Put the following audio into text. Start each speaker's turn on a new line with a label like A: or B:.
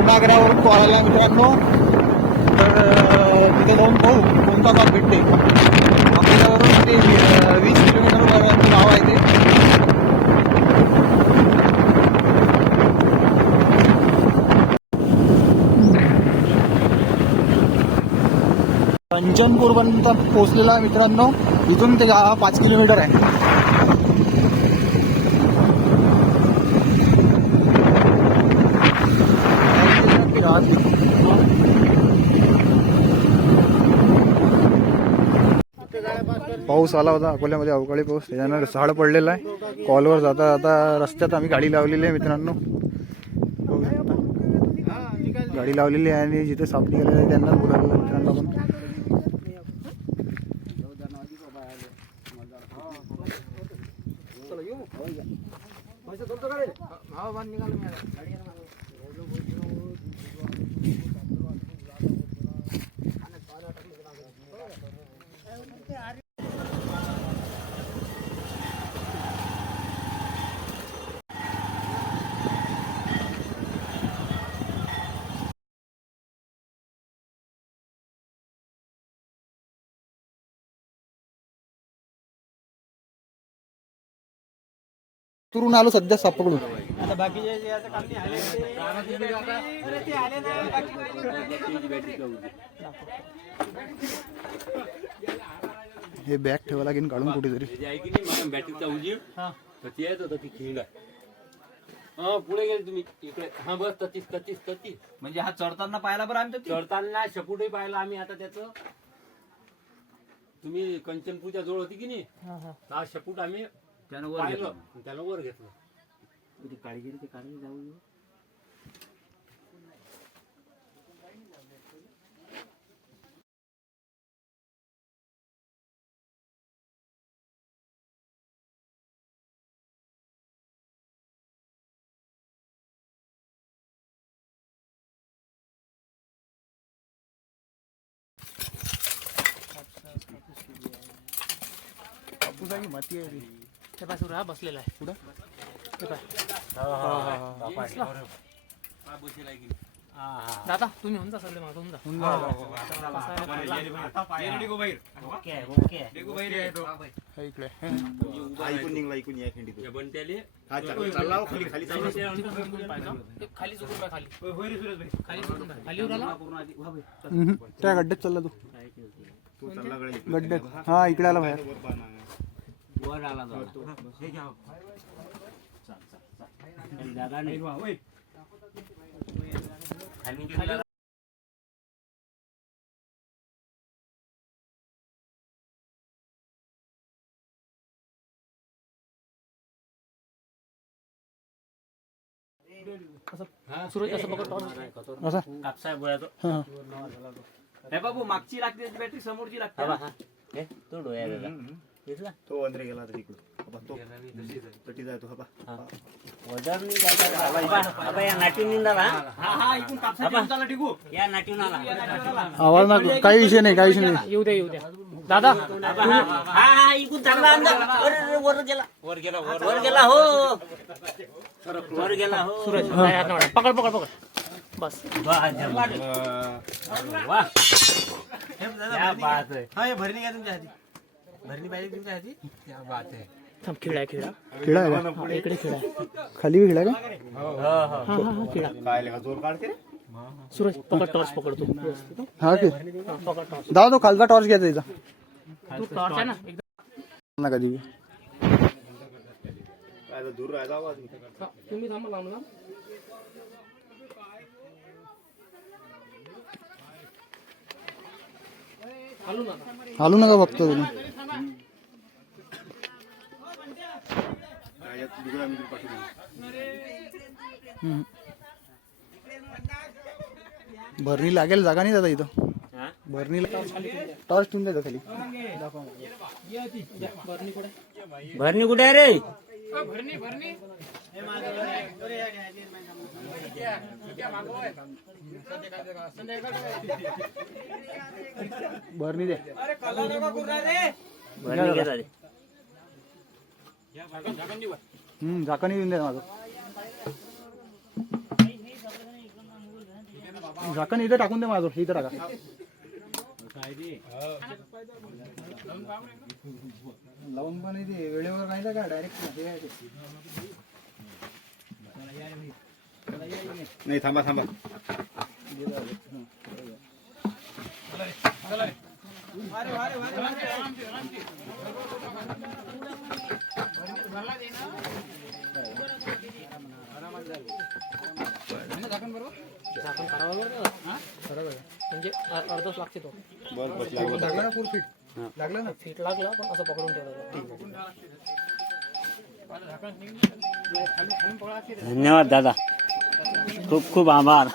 A: लोणागरावरून तो आलेला मित्रांनो. तर तिथे जाऊन पाहू कोणता गाव भेटते. आपल्यावरून ते वीस किलोमीटर गाव आहे ते. कंचनपूर पर्यंत पोहोचलेला मित्रांनो. इथून ते गाव पाच किलोमीटर आहे. पाऊस आला होता अकोल्यामध्ये अवकाळी पाऊस. त्याच्यानं झाड पडलेलं आहे. कॉलवर जाता जाता रस्त्यात आम्ही गाडी लावलेली आहे मित्रांनो. शकता. गाडी लावलेली आहे आणि जिथे साप निघालेले आहे त्यांना आहे मित्रांनो आपण. तुरून आलो सध्या साप पकडून हे बॅग ठेवा लागेल काढून कुठेतरी.
B: बॅटरीचा तर ते येत होतं हा पुढे गेले तुम्ही. इकडे. हा बस ततीस ततीस ततीस.
C: म्हणजे हा चढताना पाहायला बरं आम्ही तर
B: चढताना शपूटही पाहिलं आम्ही आता त्याचं. तुम्ही कंचनपूरच्या जवळ होती की नाही? हा शपूट आम्ही
C: त्यानं वर
B: पाहिलं त्यानं वर घेतलं
C: घेतलं काळीगिरी ते काढून जाऊ दे.
A: माती आहे रे.
D: ते पासून हा बसलेला आहे.
A: कुठं?
D: ते पाय.
B: हा नाही?
D: दादा तुम्ही होऊन जा सगळे माझं होऊन जा.
A: होऊन जा. हा इकडे.
B: या बंट्याले.
D: ते खाली चुकून पाय खाली. खाली चुकून पाय. खाली वर आला
A: हम्म. त्या गड्ड्यात चालला तू. गड्ड्यात. हा इकडे आला बाहेर.
C: वर आला तो. दादा नाही. खाली.
D: सूरज असं. बघत
A: असा
C: कापसा आहे बोळा तो.
A: हा.
C: हे बाबू मागची लागते बॅटरी समोरची लागते. हे, तो डोळ्याला
E: तो अंदर गेला तो तटी हा.
C: वजन या निंदाला या आला.
A: आवाज ना काही विषय नाही काही विषय नाही
D: येऊ द्या येऊ द्या दादा
C: हा, हा, हा, चांगला अंदाज. वर, गेला. वर गेला वर गेला. हो. वर गेला हो.
D: सूरज नाही हात नाही वाढव. पकड पकड. पकड
C: क्या बात है.
D: थांब खिळा आहे खिळा.
A: खिळा आहे का?
D: हा, इकडे खिळा.
A: खाली बी खिळा का?
D: हा हा. हा खिळा.
E: जोर काढते रे?
D: सूरज पकड टॉर्च पकड तू. व्यवस्थित.
A: हा की
D: हा, पकड टॉर्च.
A: दादा तो खालचा टॉर्च घ्यायचा इथं
D: तू टॉर्च आहे ना एकदम.
A: ना कधी बी.
D: हा, तुम्ही थांबा लांब लांब. हलू नका.
A: हालू नका फक्त तुम्ही
E: काय यात दुसरा आम्ही पाठवून
A: हम्म. भरणी लागेल जागा नाही दादा इथं? भरणी टॉर्च ठेवून द्यायचा खाली
C: भरणी कुठे आहे रे?
D: भरणी भरणी
A: भरणी. हम्म झाकण येऊन द्या माझं. झाकण इथं टाकून दे माझं इथं टाका. लावून पण इथे वेळेवर नाही का डायरेक्ट
E: नाही थांबा थांबा.
D: म्हणजे अ- अर्धच लागते तो
E: लागला
A: ना फुल फिट लागला ना
D: फीट लागला पण असं पकडून ठेवलं
C: धन्यवाद दादा. खूप खूप आभार.